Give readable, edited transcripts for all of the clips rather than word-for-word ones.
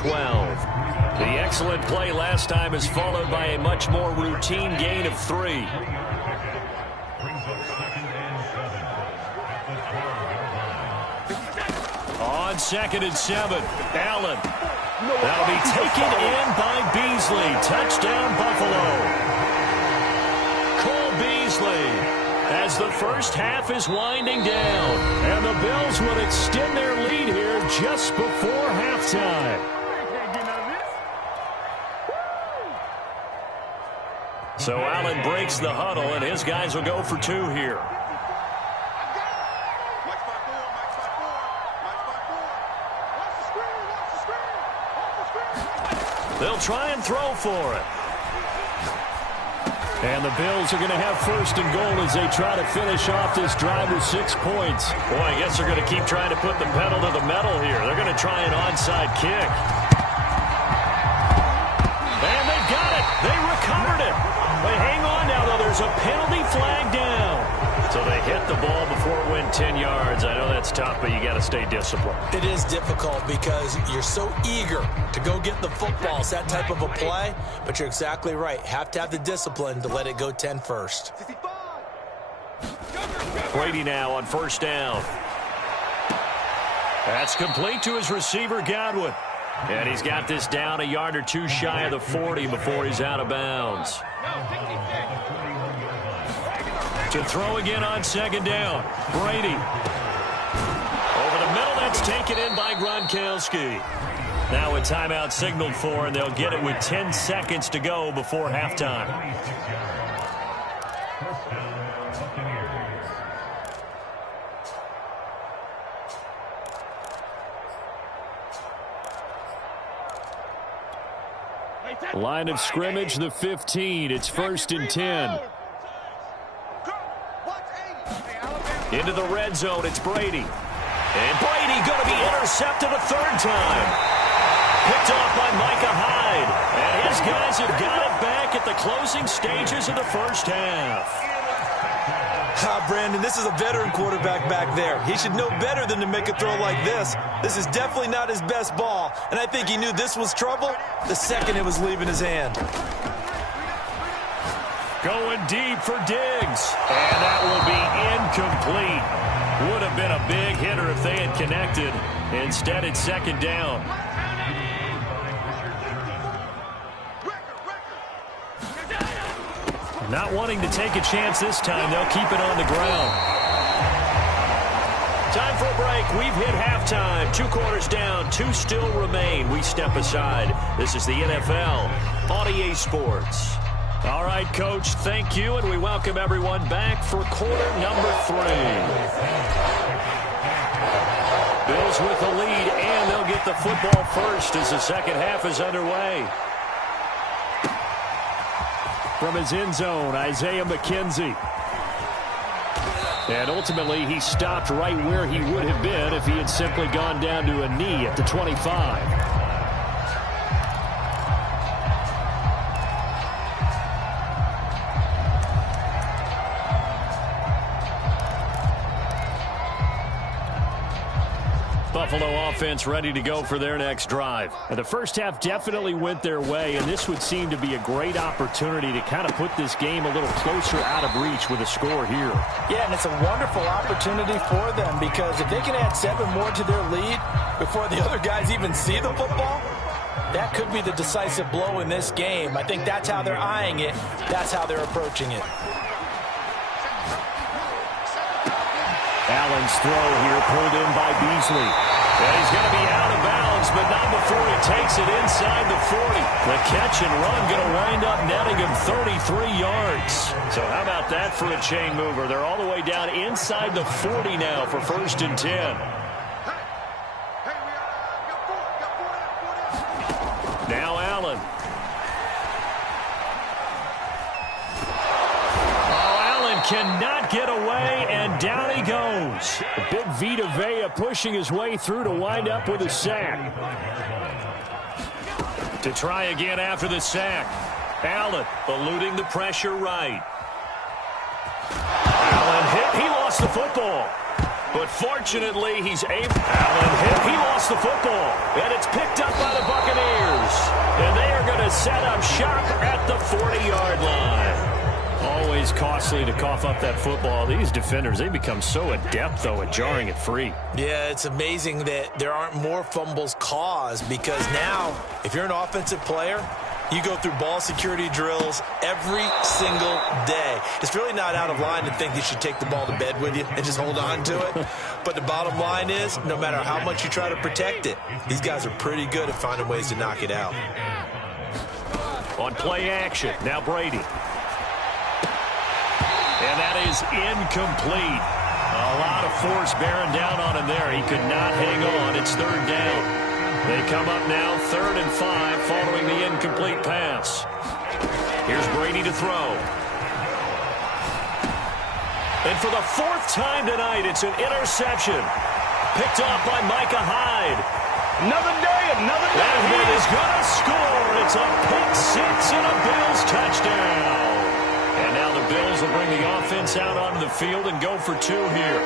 12. The excellent play last time is followed by a much more routine gain of 3. On 2nd and 7, Allen. That'll be taken in by Beasley. Touchdown, Buffalo. Cole Beasley. As the first half is winding down, and the Bills will extend their lead here just before halftime. So Allen breaks the huddle, and his guys will go for 2 here. They'll try and throw for it. And the Bills are going to have 1st and goal as they try to finish off this drive with 6 points. Boy, I guess they're going to keep trying to put the pedal to the metal here. They're going to try an onside kick. And they've got it. They recovered it. They hang on now, though. There's a penalty flag down. So they hit the ball before it went 10 yards. I know that's tough, but you got to stay disciplined. It is difficult because you're so eager to go get the football. It's that type of a play, but you're exactly right. Have to have the discipline to let it go 10 first. Brady now on 1st down. That's complete to his receiver, Godwin. And he's got this down a yard or 2 shy of the 40 before he's out of bounds. To throw again on 2nd down. Brady. Over the middle, that's taken in by Gronkowski. Now a timeout signaled for, and they'll get it with 10 seconds to go before halftime. Line of scrimmage, the 15. It's 1st and 10. Into the red zone, it's Brady. And Brady going to be intercepted a 3rd time. Picked off by Micah Hyde. And his guys have got it back at the closing stages of the 1st half. Brandon, this is a veteran quarterback back there. He should know better than to make a throw like this. This is definitely not his best ball. And I think he knew this was trouble the second it was leaving his hand. Going deep for Diggs. And that will be incomplete. Would have been a big hitter if they had connected. Instead, it's 2nd down. Not wanting to take a chance this time, they'll keep it on the ground. Time for a break. We've hit halftime. 2 quarters down, 2 still remain. We step aside. This is the NFL on EA Sports. All right, Coach, thank you, and we welcome everyone back for quarter number 3. Bills with the lead, and they'll get the football first as the second half is underway. From his end zone, Isaiah McKenzie. And ultimately, he stopped right where he would have been if he had simply gone down to a knee at the 25. Buffalo offense ready to go for their next drive. And the first half definitely went their way, and this would seem to be a great opportunity to kind of put this game a little closer out of reach with a score here. Yeah, and it's a wonderful opportunity for them because if they can add 7 more to their lead before the other guys even see the football, that could be the decisive blow in this game. I think that's how they're eyeing it. That's how they're approaching it. Allen's throw here pulled in by Beasley. And he's going to be out of bounds, but not before he takes it inside the 40. The catch and run going to wind up netting him 33 yards. So how about that for a chain mover? They're all the way down inside the 40 now for 1st and 10. Now Allen. Cannot get away, and down he goes. A big Vita Vea pushing his way through to wind up with a sack. To try again after the sack. Allen eluding the pressure right. Allen hit. He lost the football. But fortunately, he's able. Allen hit. He lost the football. And it's picked up by the Buccaneers. shop at the 40-yard line. Always costly to cough up that football. These defenders, they become so adept, though, at jarring it free. Yeah, it's amazing that there aren't more fumbles caused, because now, if you're an offensive player, you go through ball security drills every single day. It's really not out of line to think you should take the ball to bed with you and just hold on to it. But the bottom line is, no matter how much you try to protect it, these guys are pretty good at finding ways to knock it out. On play action, now Brady. And that is incomplete. A lot of force bearing down on him there. He could not hang on. It's third down. They come up now 3rd and 5 following the incomplete pass. Here's Brady to throw. And for the 4th time tonight, it's an interception. Picked off by Micah Hyde. Another day, another day. And he is going to score. It's a pick six and a Bills touchdown. And now the Bills will bring the offense out onto the field and go for 2 here.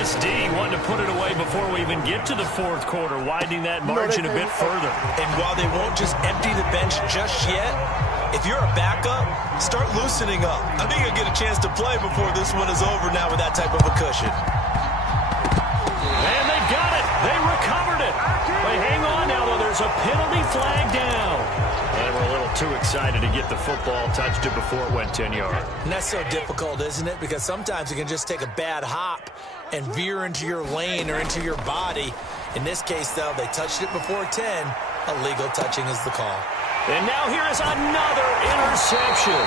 This D wanted to put it away before we even get to the 4th quarter, widening that margin a bit further. And while they won't just empty the bench just yet, if you're a backup, start loosening up. I think you'll get a chance to play before this one is over now with that type of a cushion. And they got it. They recovered it. But hang on now, though. There's a penalty flag down. They were a little too excited to get the football, touched it before it went 10 yards. And that's so difficult, isn't it? Because sometimes you can just take a bad hop and veer into your lane or into your body. In this case, though, they touched it before 10. Illegal touching is the call. And now here is another interception.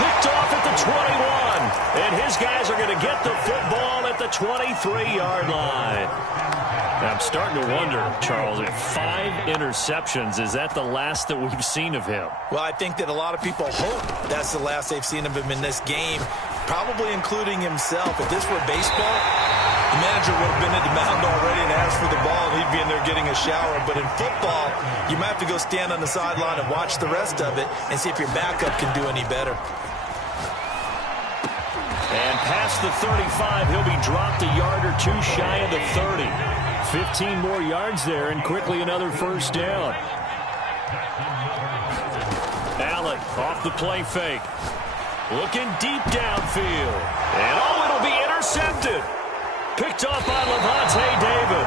Picked off at the 21. And his guys are going to get the football at the 23-yard line. Now, I'm starting to wonder, Charles, if 5 interceptions, is that the last that we've seen of him? Well, I think that a lot of people hope that's the last they've seen of him in this game, probably including himself. If this were baseball, the manager would have been at the mound already and asked for the ball, and he'd be in there getting a shower. But in football, you might have to go stand on the sideline and watch the rest of it and see if your backup can do any better. And past the 35, he'll be dropped a yard or 2 shy of the 30. 15 more yards there, and quickly another first down. Allen off the play fake. Looking deep downfield. And it'll be intercepted. Picked off by Levante David.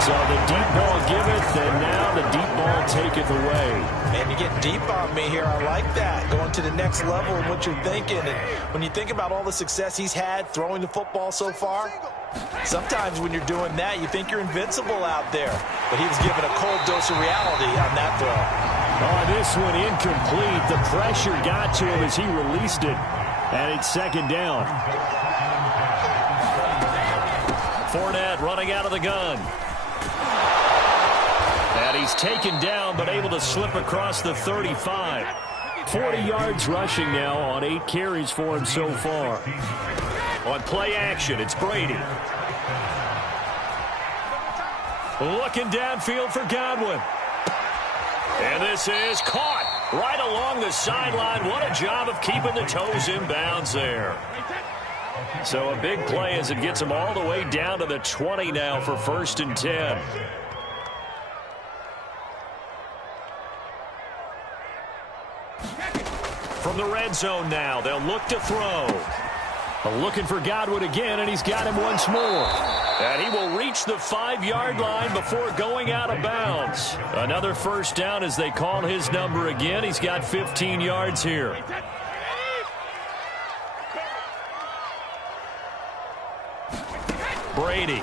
So the deep ball giveth, and now the deep ball taketh away. And you get deep on me here. I like that. Going to the next level of what you're thinking. And when you think about all the success he's had throwing the football so far, sometimes when you're doing that, you think you're invincible out there. But he was given a cold dose of reality on that throw. Oh, this one incomplete. The pressure got to him as he released it. And it's 2nd down. Fournette running out of the gun. And he's taken down, but able to slip across the 35. 40 yards rushing now on 8 carries for him so far. On play action, it's Brady. Looking downfield for Godwin. And this is caught right along the sideline. What a job of keeping the toes in bounds there. So a big play as it gets him all the way down to the 20 now for 1st and 10. From the red zone now, they'll look to throw. Looking for Godwin again, and he's got him once more. And he will reach the 5-yard line before going out of bounds. Another first down as they call his number again. He's got 15 yards here. Brady.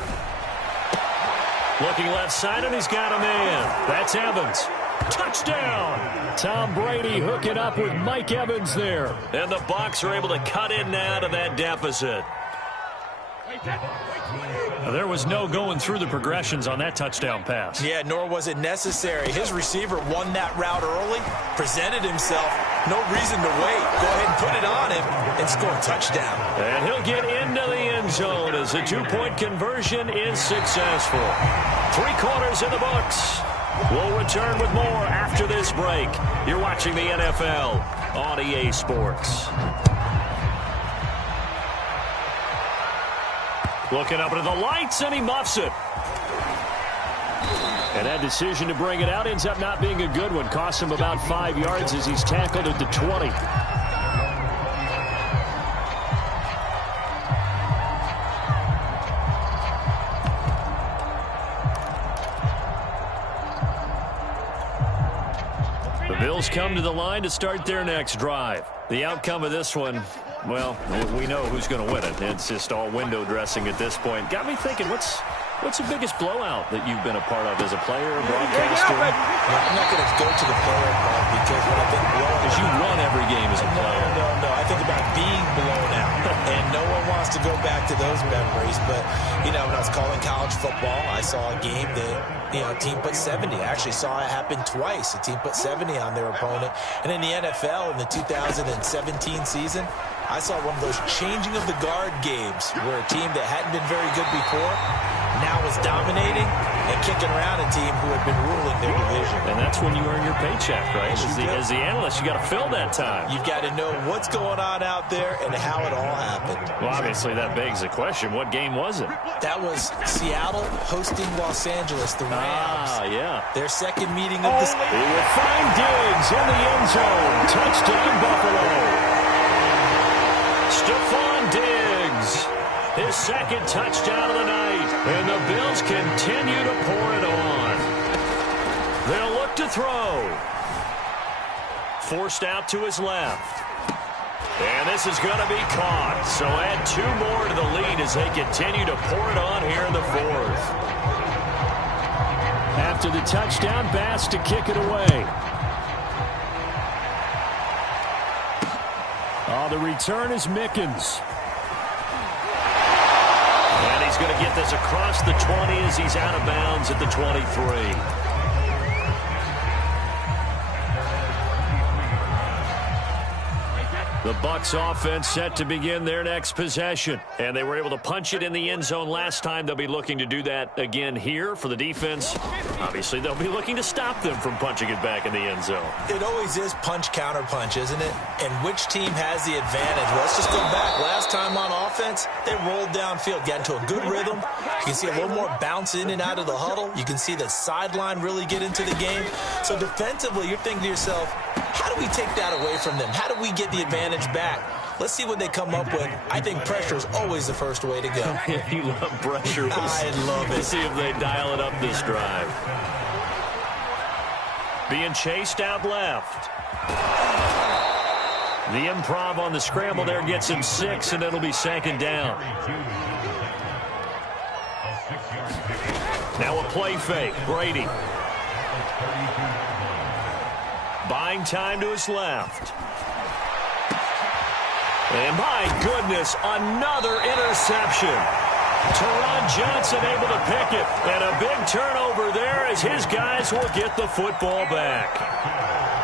Looking left side, and he's got a man. That's Evans. Touchdown! Tom Brady hooking up with Mike Evans there. And the Bucs are able to cut in now to that deficit. There was no going through the progressions on that touchdown pass. Yeah, nor was it necessary. His receiver won that route early, presented himself, no reason to wait. Go ahead and put it on him and score a touchdown. And he'll get into the end zone as the 2-point conversion is successful. 3 quarters in the books. We'll return with more after this break. You're watching the NFL on EA Sports. Looking up into the lights, and he muffs it. And that decision to bring it out ends up not being a good one. Costs him about 5 yards as he's tackled at the 20. The Bills come to the line to start their next drive. The outcome of this one, well, we know who's going to win it. It's just all window dressing at this point. Got me thinking, what's the biggest blowout that you've been a part of as a player or broadcaster? Well, I'm not going to go to the player part because when I think blowout... Because you won every game as a player. No. I think about being blown out. And no one wants to go back to those memories. But, when I was calling college football, I saw a game that, a team put 70. I actually saw it happen twice. A team put 70 on their opponent. And in the NFL, in the 2017 season, I saw one of those changing of the guard games where a team that hadn't been very good before now was dominating and kicking around a team who had been ruling their division. And that's when you earn your paycheck, right? As the analyst, you got to fill that time. You've got to know what's going on out there and how it all happened. Well, obviously, that begs the question, what game was it? That was Seattle hosting Los Angeles, the Rams. Yeah. Their second meeting of the season. He will find Diggs in the end zone. Touchdown, Buffalo. Stephon Diggs, his second touchdown of the night, and the Bills continue to pour it on. They'll look to throw. Forced out to his left. And this is going to be caught. So add 2 more to the lead as they continue to pour it on here in the fourth. After the touchdown, Bass to kick it away. The return is Mickens. And he's going to get this across the 20 as he's out of bounds at the 23. The Bucs offense set to begin their next possession. And they were able to punch it in the end zone last time. They'll be looking to do that again here for the defense. Obviously, they'll be looking to stop them from punching it back in the end zone. It always is punch, counter punch, isn't it? And which team has the advantage? Well, let's just go back. Last time on offense, they rolled downfield, got into a good rhythm. You can see a little more bounce in and out of the huddle. You can see the sideline really get into the game. So defensively, you're thinking to yourself, how do we take that away from them? How do we get the advantage back? Let's see what they come up with. I think pressure is always the first way to go. You love pressure. I love it. Let's see if they dial it up this drive. Being chased out left. The improv on the scramble there gets him 6, and it'll be second down. Now a play fake. Brady. Buying time to his left. And my goodness, another interception. Teron Johnson able to pick it. And a big turnover there as his guys will get the football back.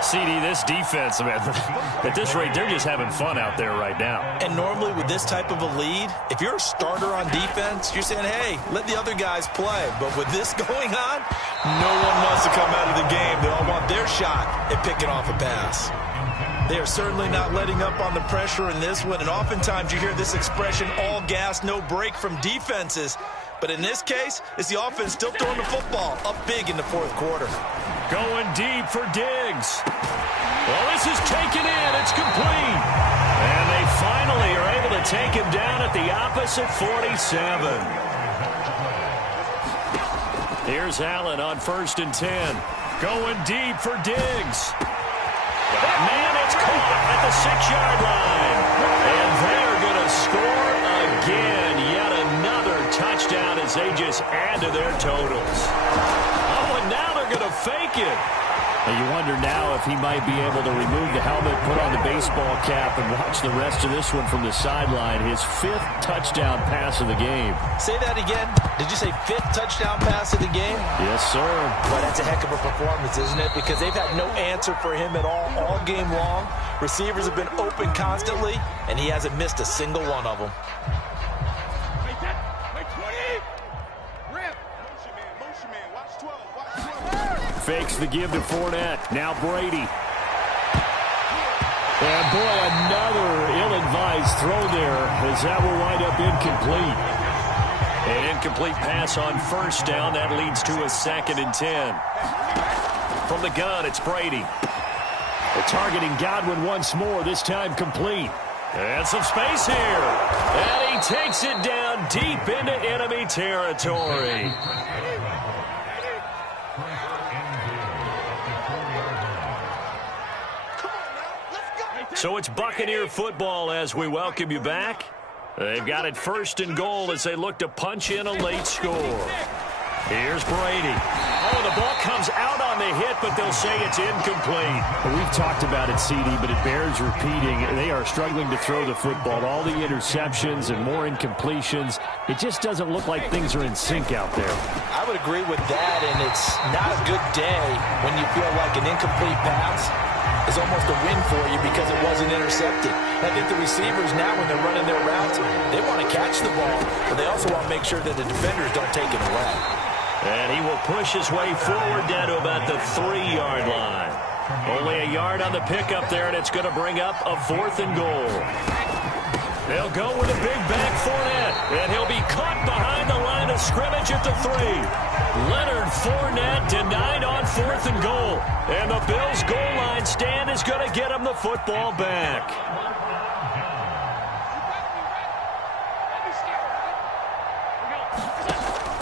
CD, this defense, man, at this rate, they're just having fun out there right now. And normally with this type of a lead, if you're a starter on defense, you're saying, hey, let the other guys play. But with this going on, no one wants to come out of the game. They all want their shot at picking off a pass. They are certainly not letting up on the pressure in this one. And oftentimes you hear this expression, all gas, no break from defenses. But in this case, it's the offense still throwing the football up big in the fourth quarter. Going deep for Diggs. Well, this is taken in. It's complete. And they finally are able to take him down at the opposite 47. Here's Allen on 1st and 10. Going deep for Diggs. Man, it's caught at the 6-yard line. And they're going to score again. Yet another touchdown as they just add to their totals. Oh, and now they're going to fake it. And you wonder now if he might be able to remove the helmet, put on the baseball cap, and watch the rest of this one from the sideline. His 5th touchdown pass of the game. Say that again. Did you say 5th touchdown pass of the game? Yes, sir. Well, that's a heck of a performance, isn't it? Because they've had no answer for him at all game long. Receivers have been open constantly, and he hasn't missed a single one of them. Fakes the give to Fournette. Now Brady. And boy, another ill-advised throw there as that will wind up incomplete. An incomplete pass on first down. That leads to a 2nd and 10. From the gun, it's Brady. They're targeting Godwin once more, this time complete. And some space here. And he takes it down deep into enemy territory. So it's Buccaneer football as we welcome you back. They've got it 1st and goal as they look to punch in a late score. Here's Brady. Oh, the ball comes out on the hit, but they'll say it's incomplete. We've talked about it, CD, but it bears repeating. They are struggling to throw the football. All the interceptions and more incompletions. It just doesn't look like things are in sync out there. I would agree with that, and it's not a good day when you feel like an incomplete pass is almost a win for you because it wasn't intercepted. I think the receivers now, when they're running their routes, they want to catch the ball, but they also want to make sure that the defenders don't take it away. And he will push his way forward down to about the 3-yard line. Only a yard on the pickup there, and it's going to bring up a 4th and goal. They'll go with a big back Fournette, and he'll be caught behind the line of scrimmage at the 3. Leonard Fournette denied on 4th and goal, and the Bills' goal line stand is going to get him the football back.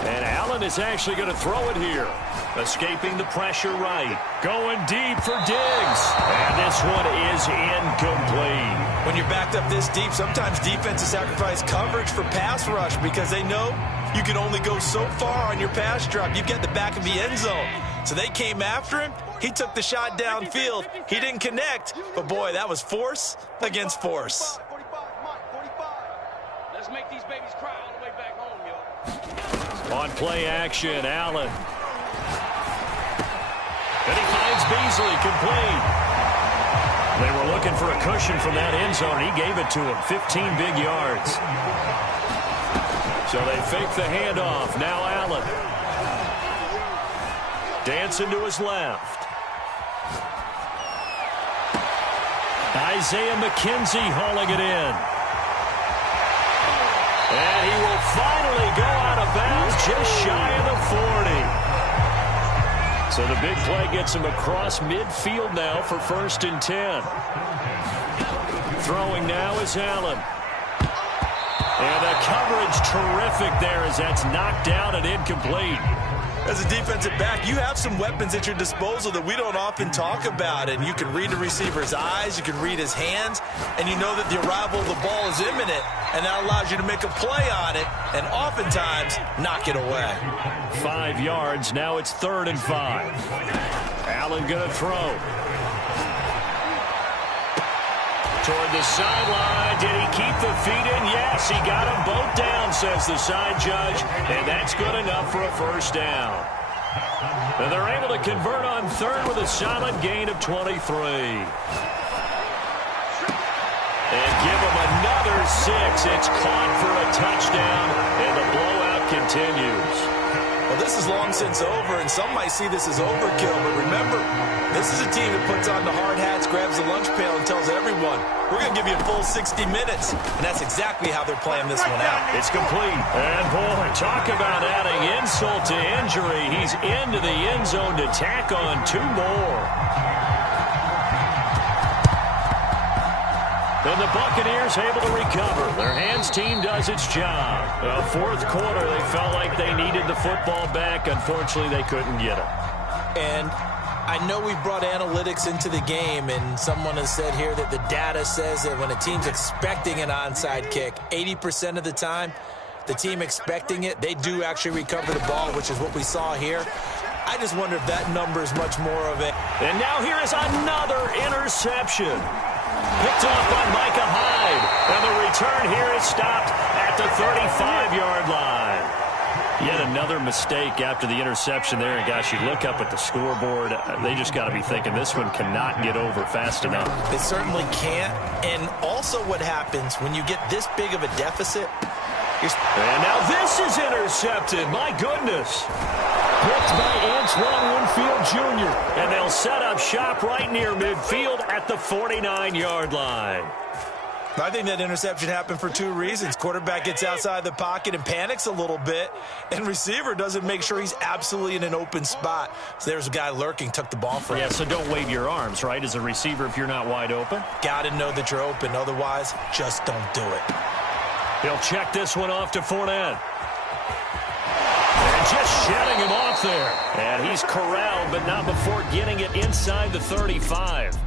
And Allen is actually going to throw it here. Escaping the pressure right. Going deep for Diggs. And this one is incomplete. When you're backed up this deep, sometimes defenses sacrifice coverage for pass rush because they know you can only go so far on your pass drop. You've got the back of the end zone. So they came after him. He took the shot downfield. He didn't connect. But, boy, that was force against force. Let's make these babies cry all the way back home, yo. On play action, Allen. And he finds Beasley complete. They were looking for a cushion from that end zone. He gave it to him, 15 big yards. So they fake the handoff. Now Allen. Dancing to his left. Isaiah McKenzie hauling it in. And he will finally go out of bounds just shy of the 40. So the big play gets him across midfield now for 1st and 10. Throwing now is Allen. And the coverage terrific there as that's knocked down and incomplete. As a defensive back, you have some weapons at your disposal that we don't often talk about. And you can read the receiver's eyes, you can read his hands, and you know that the arrival of the ball is imminent. And that allows you to make a play on it and oftentimes knock it away. 5 yards. Now it's 3rd and 5. Allen going to throw. Toward the sideline. Did he keep the feet in? Yes, he got them both down, says the side judge. And that's good enough for a 1st down. And they're able to convert on 3rd with a solid gain of 23. And give him another 6. It's caught for a touchdown, and the blowout continues. Well, this is long since over, and some might see this as overkill. But remember, this is a team that puts on the hard hats, grabs the lunch pail, and tells everyone, we're going to give you a full 60 minutes. And that's exactly how they're playing this one out. It's complete. And, boy, talk about adding insult to injury. He's into the end zone to tack on 2 more. And the Buccaneers able to recover. Their hands team does its job. 4th quarter, they felt like they needed the football back. Unfortunately, they couldn't get it. And I know we brought analytics into the game, and someone has said here that the data says that when a team's expecting an onside kick, 80% of the time, the team expecting it, they do actually recover the ball, which is what we saw here. I just wonder if that number is much more of it. And now here is another interception. Picked off by Micah Hyde. And the return here is stopped at the 35-yard line. Yet another mistake after the interception there. And, gosh, you look up at the scoreboard. They just got to be thinking this one cannot get over fast enough. It certainly can't. And also what happens when you get this big of a deficit. And now this is intercepted. My goodness. Picked by Antoine Winfield Jr. And they'll set up shop right near midfield at the 49-yard line. I think that interception happened for two reasons. Quarterback gets outside the pocket and panics a little bit, and receiver doesn't make sure he's absolutely in an open spot. So there's a guy lurking, took the ball from him. Yeah, so don't wave your arms, right, as a receiver if you're not wide open. Got to know that you're open. Otherwise, just don't do it. He'll check this one off to Fournette. And just shedding him off there. And he's corralled, but not before getting it inside the 35.